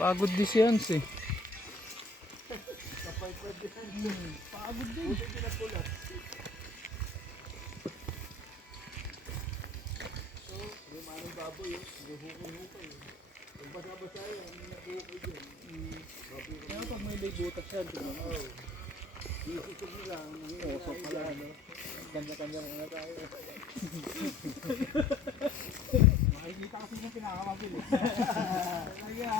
Pagod din si Hans eh. Pagod din. So, yung manong baboy yun, hukay-hukay. Pag basa-basa yan, nabuhukay din. Kaya pag may butas yan, tingnan mo. Isisig nila, so pala, no? Kanya-kanya na tayo. Makikita kasi yung pinakamabilis. Talaga.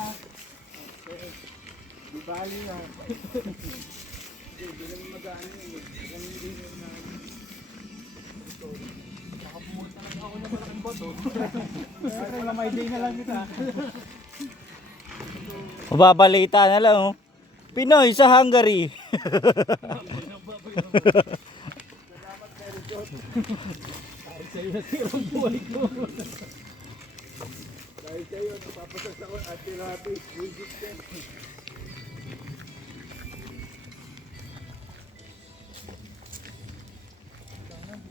Di bali na. Hindi lang mag-ano yun. Hindi lang na. Nakapumuli talaga ako ng malaking boto. Wala may day na lang kita. Mababalita na lang oh. Pinoy sa Hungary. Dahil sa'yo nasirang buhay ko. Dahil sa'yo, napapasas ako at tirapi. Visit ka.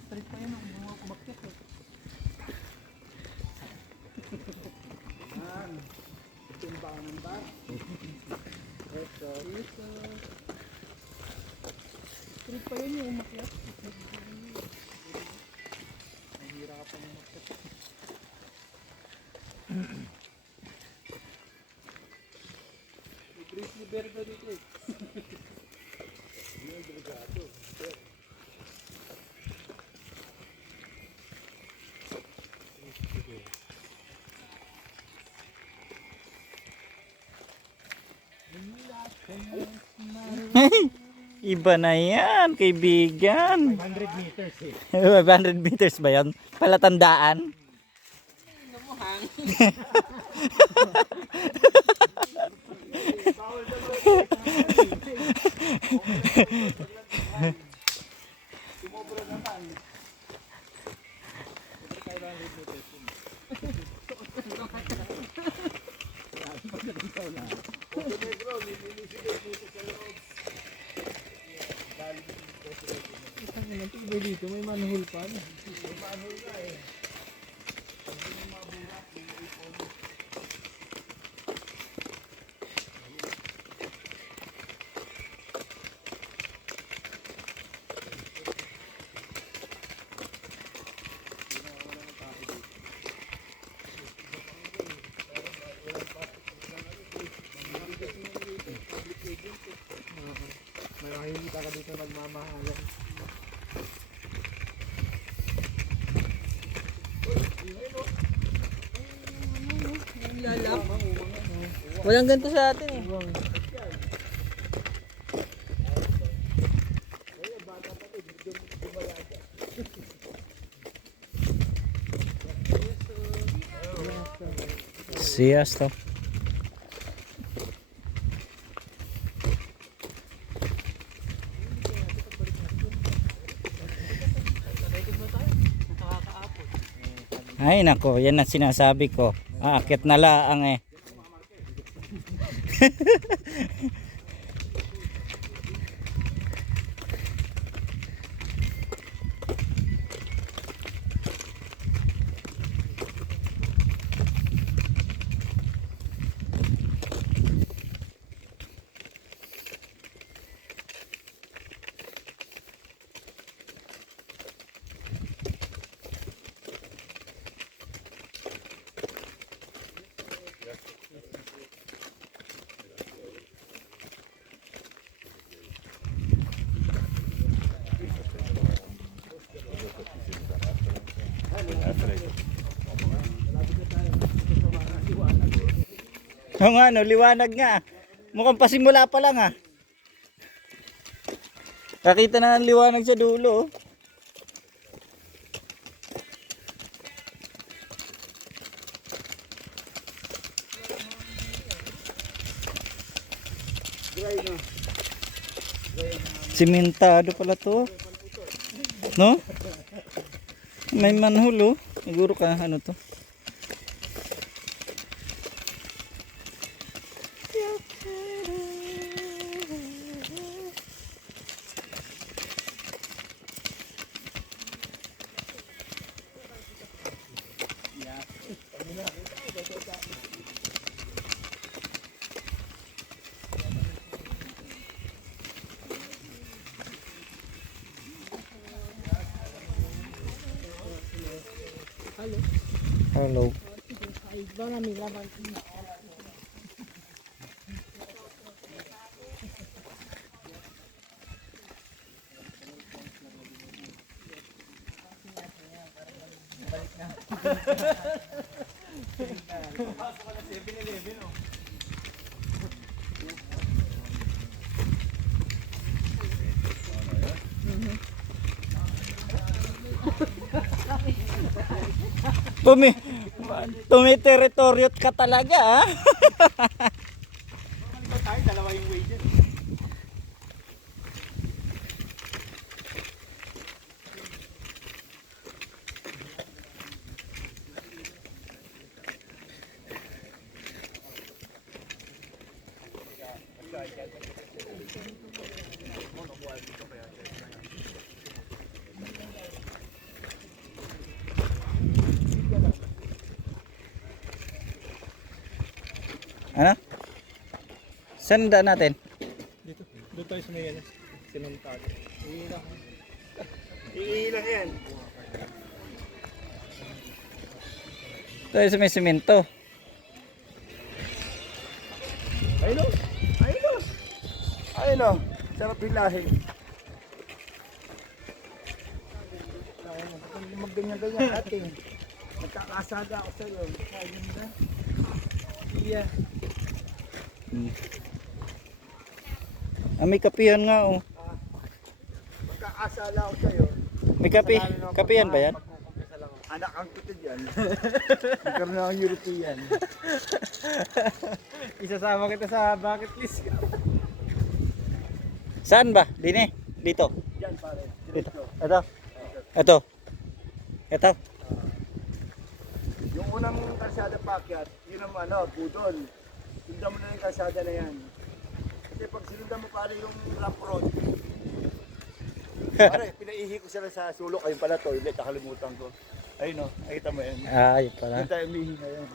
Straight pa yun, ang mga kumakit. Timbangan ba? Ito. Straight pa yun yung umakyat. Nahihirapan yung umakyat. May grizzly bear ba dito eh? Yun, delikado. Iba na yan, kaibigan. 100 meters eh. 500 meters ba yan? Palatandaan. Sumobra naman. Dito may manhole pa. May manhole na eh. May makikita ka dito nagmamahalan. Lalap. Walang ganito sa atin eh. Siyas to. Ay nako, yan ang sinasabi ko. Aakyat na laang eh. Oo nga no, liwanag nga. Mukhang pasimula pa lang ah. Kakita na ang liwanag sa dulo oh. Simentado pala to. No? May manhole oh. Siguro ka ano to. Hello. Tumi Tumiteritoryot ka talaga, ah. Tayo, dalawa yung way dyan. Ano? Saan daan natin? Dito. Doon tayo sa may sinuntago. Iilang yan. Tayo sa may simento. Ayun o. Ayun o. Ayun o. Sarap hilahin. Magganyan-ganyan ating. Nagkakasaga ako sa'yo. Ayun na. Iya. Ah, may kapihan nga, oh. Magkakasala ako sa'yo. May kapihan ba yan? Anak ang kita dyan. Nagkaroon na akong European. Isasama kita sa bucket list. Saan ba? Dine? Dito? Diyan pare. Dito. Diretso. Ito? Ito? Ito? Yung unang kalsada pakyat, yun ang budol. Sundan mo na yung kalsada na yan. Kasi pag sinundan mo pare yung rough road, pare, pinaihi ko sila sa sulok. Ayun pala to, hindi, nakalimutan ko. Ayun o, nakita mo yan. Ay, pala. Doon tayo umihi ngayon.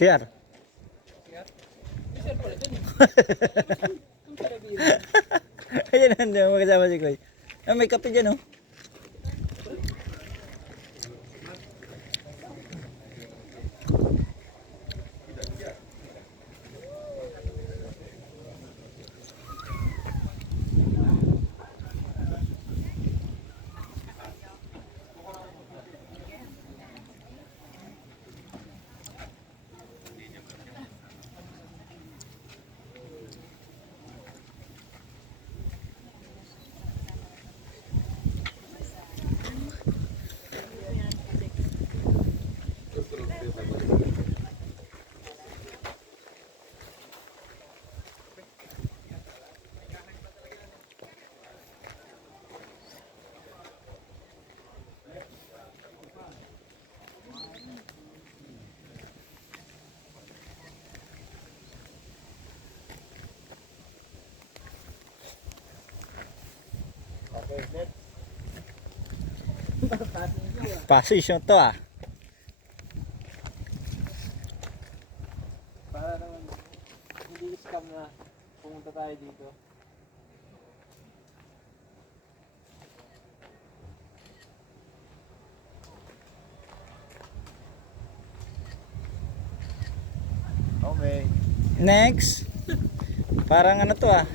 CR. Ayan, nandiyan magkasama si Koy. Ah, may kape dyan, oh. Okay, next. Pasisyon to, ah. Para naman hindi scam na pumunta tayo dito. Okay. Next. Parang ano to, ah.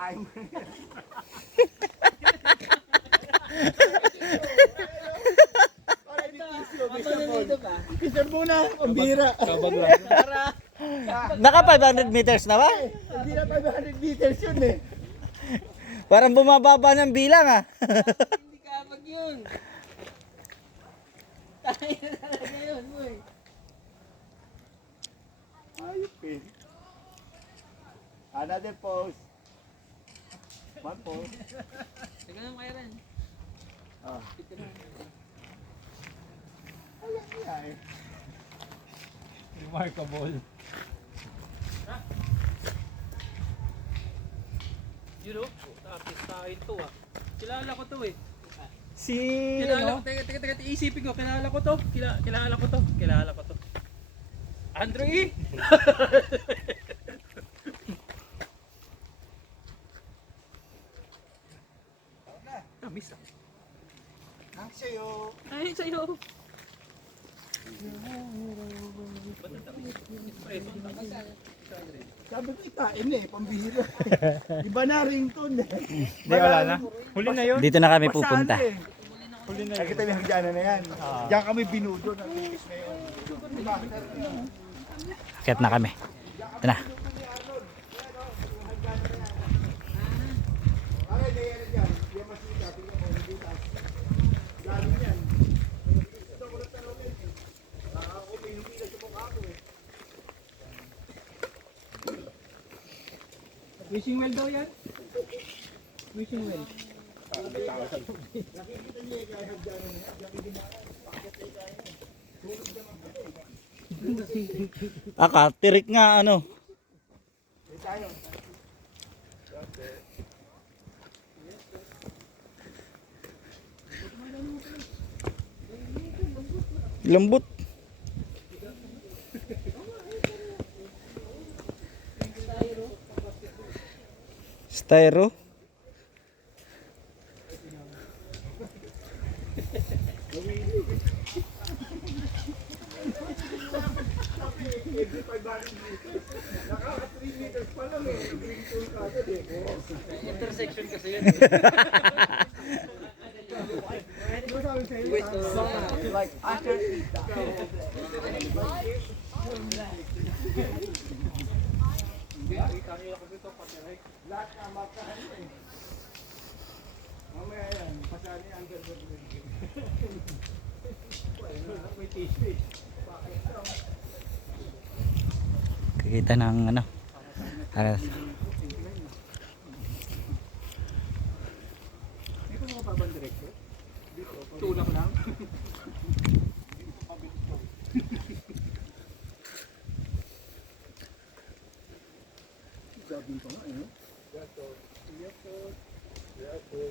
Patayin mo. Kisar muna, pambira. Naka 500 meters na ba? Hindi na 500 meters yun eh. Parang bumababa ng bilang ah. Hindi kapag yun. Tayo na talaga yun, boy. Ayop eh. Another pose. One pose. Teka lang, Myron. Ah. Teka lang. Alam niya eh. Remarkable. You know, artistahin to ah. Kilala ko to eh. Si Kilala ko, teka, isipin ko, kilala ko to. Kilala ko to. Andrew E. Miss ah. Ang sayo. Ay, sa'yo. Sabi ko itain eh, pambihira. Iba na ringtone eh. Hindi, wala na. Huli na yun. Dito na kami pupunta. Pasali eh. Nakita mo yung hagdanan na yan. Diyan kami binudo ng titis na yun. Akyat na kami. Ito na. Aray, na yan dyan. Yung masita, tingnan mo, hindi taas. Galing yan. Ito ko lang tanongin eh. Ako may hindi na sumukha ko eh. Wishing well daw yan? Wishing well. Nakikita niya yung hagdanan na yan. Diyan hindi na bakit ay kaya yan. Tulog naman ko eh. Tirik nga ano. Eh tayo. Lambot. Styro. Every 500 meters. Nakaka 3 meters pa lang eh. Ringtone ka agad eh. Intersection kasi yun. Ano sabi sa'yo? Wait, Like, after lahat na makahan mo eh. Mamaya yan, pasali ang ganda. May tissue eh. Kikita ng ano. May kung pa bang direkto? Tulak lang. Sabi ko nga eh. Yato. Yato. Yato.